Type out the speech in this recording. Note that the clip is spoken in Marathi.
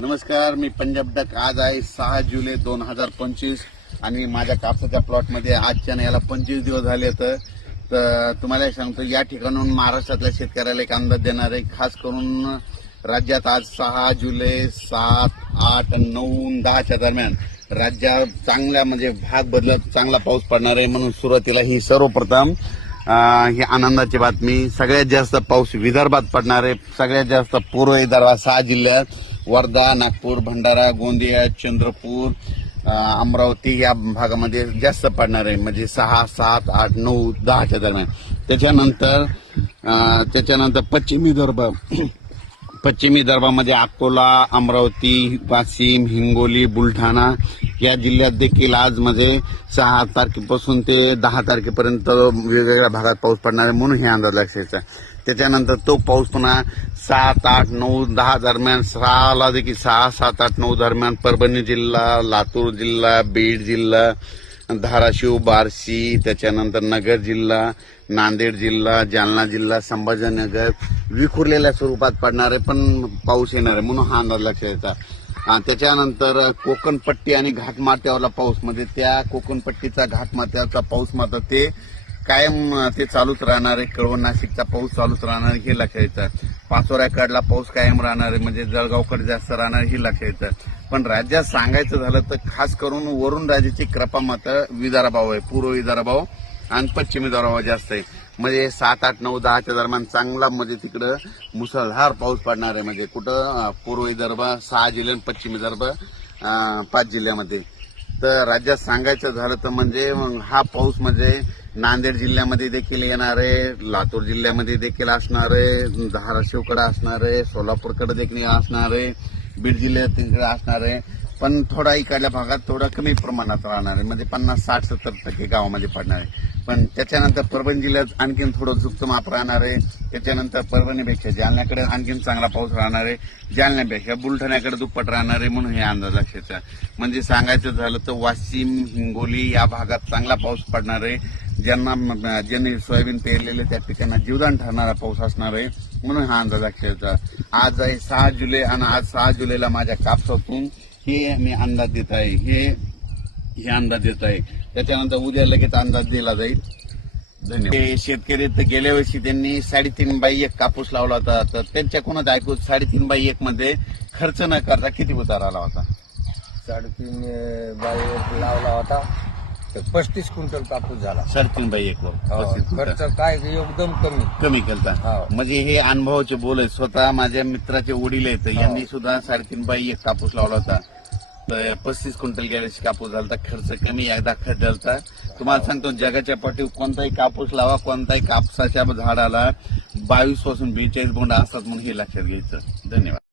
नमस्कार मी पंजाब डक. आज आहे सहा जुलै दोन हजार पंचवीस आणि माझ्या कापसाच्या प्लॉटमध्ये आजच्या याला पंचवीस दिवस झाले तर तर तुम्हाला सांगतो या ठिकाणून महाराष्ट्रातल्या शेतकऱ्याला एक अंदाज देणार आहे. खास करून राज्यात आज सहा जुलै सात आठ नऊ दहाच्या दरम्यान राज्यात चांगल्या म्हणजे भाग बदलत चांगला पाऊस पडणार आहे म्हणून सुरुवातीला ही सर्वप्रथम ही आनंदाची बातमी सगळ्यात जास्त पाऊस विदर्भात पडणार आहे. सगळ्यात जास्त पूर्व विदर्भात सहा जिल्ह्यात वर्धा नागपूर भंडारा गोंदिया चंद्रपूर अमरावती या भागामध्ये जास्त पडणार आहे. म्हणजे सहा सात आठ नऊ दहाच्या दरम्यान. त्याच्यानंतर त्याच्यानंतर पश्चिम विदर्भ. पश्चिमी विदर्भामध्ये अकोला अमरावती वाशिम हिंगोली बुलढाणा या जिल्ह्यात देखील आज म्हणजे सहा तारखेपासून ते दहा तारखेपर्यंत वेगवेगळ्या भागात पाऊस पडणार आहे म्हणून हे अंदाज लक्षायचा त्याच्यानंतर तो पाऊस पुन्हा सात आठ नऊ दहा दरम्यान सहाला देखील सहा सात आठ नऊ दरम्यान परभणी जिल्हा लातूर जिल्हा बीड जिल्हा धाराशिव बार्शी त्याच्यानंतर नगर जिल्हा नांदेड जिल्हा जालना जिल्हा संभाजीनगर विखुरलेल्या स्वरूपात पडणार आहे पण पाऊस येणार आहे म्हणून हा अंदाज लक्षात येतात आणि त्याच्यानंतर कोकणपट्टी आणि घाटमाथ्यावरला पाऊस म्हणजे त्या कोकणपट्टीचा घाटमाथ्यावरचा पाऊस मात्र ते कायम ते चालूच राहणार आहे. कळवण नाशिकचा पाऊस चालूच राहणार हे लक्षात येतं. पाचोऱ्याकडला पाऊस कायम राहणार आहे. म्हणजे जळगावकडे जास्त राहणार हे लक्षात येतं. पण राज्यात सांगायचं झालं तर खास करून वरून राज्याची कृपा मात्र विदर्भाव आहे. पूर्व विदर्भाव आणि पश्चिम विदर्भाव जास्त आहे. म्हणजे सात आठ नऊ दहाच्या दरम्यान चांगला म्हणजे तिकडं मुसळधार पाऊस पडणार आहे. म्हणजे कुठं? पूर्व विदर्भ सहा जिल्हे आणि पश्चिम विदर्भ पाच जिल्ह्यामध्ये. तर राज्यात सांगायचं झालं तर म्हणजे हा पाऊस म्हणजे नांदेड जिल्ह्यामध्ये देखील येणार आहे लातूर जिल्ह्यामध्ये देखील असणार आहे धाराशिवकडे असणार आहे सोलापूरकडे देखील असणार आहे बीड जिल्ह्यात तिकडे असणार आहे. पण थोडा इकडल्या भागात थोडा कमी प्रमाणात राहणार आहे. म्हणजे पन्नास साठ सत्तर टक्के गावामध्ये पडणार आहे. पण त्याच्यानंतर परभणी जिल्ह्यात आणखीन थोडं झुकत माप राहणार आहे. त्याच्यानंतर परभणीपेक्षा जालन्याकडे आणखीन चांगला पाऊस राहणार आहे. जालन्यापेक्षा बुलढाण्याकडे दुप्पट राहणार आहे म्हणून हे अंदाज लक्षाचा म्हणजे सांगायचं झालं तर वाशिम हिंगोली या भागात चांगला पाऊस पडणार आहे. ज्यांना ज्यांनी सोयाबीन पेरलेले त्या पिकांना जीवदान ठरणारा पाऊस असणार आहे म्हणून हा अंदाज लक्षाचा आज आहे सहा जुलै आणि आज सहा जुलैला माझ्या कापसातून हे मी अंदाज देत आहे हे हे अंदाज देत आहे. त्याच्यानंतर उद्या लगेच अंदाज दिला जाईल. धन्यवाद. ते शेतकरी तर गेल्या वर्षी त्यांनी साडेतीन बाई एक कापूस लावला होता तर त्यांच्याकडूनच ऐकू साडेतीन बाई एक मध्ये खर्च न करता किती उतार आला होता? साडेतीन अं, बाई लावला होता तर पस्तीस क्विंटल कापूस झाला. साडेतीन बाई एक वर हो, खर्च. काय एकदम कमी. कमी केलता. हो. म्हणजे हे अनुभवाचे बोल स्वतः माझ्या मित्राचे वडील आहेत हो. यांनी सुद्धा साडेतीन बाई एक कापूस लावला होता. पस्तीस क्विंटल गेल्या कापूस झाला खर्च कमी एकदा खर्च तुम्हाला सांगतो जगाच्या पाठीवर कोणताही कापूस लावा कोणताही कापसाच्या झाडाला बावीसपासून बेचाळीस बोंड असतात म्हणून हे लक्षात घ्यायचं. धन्यवाद.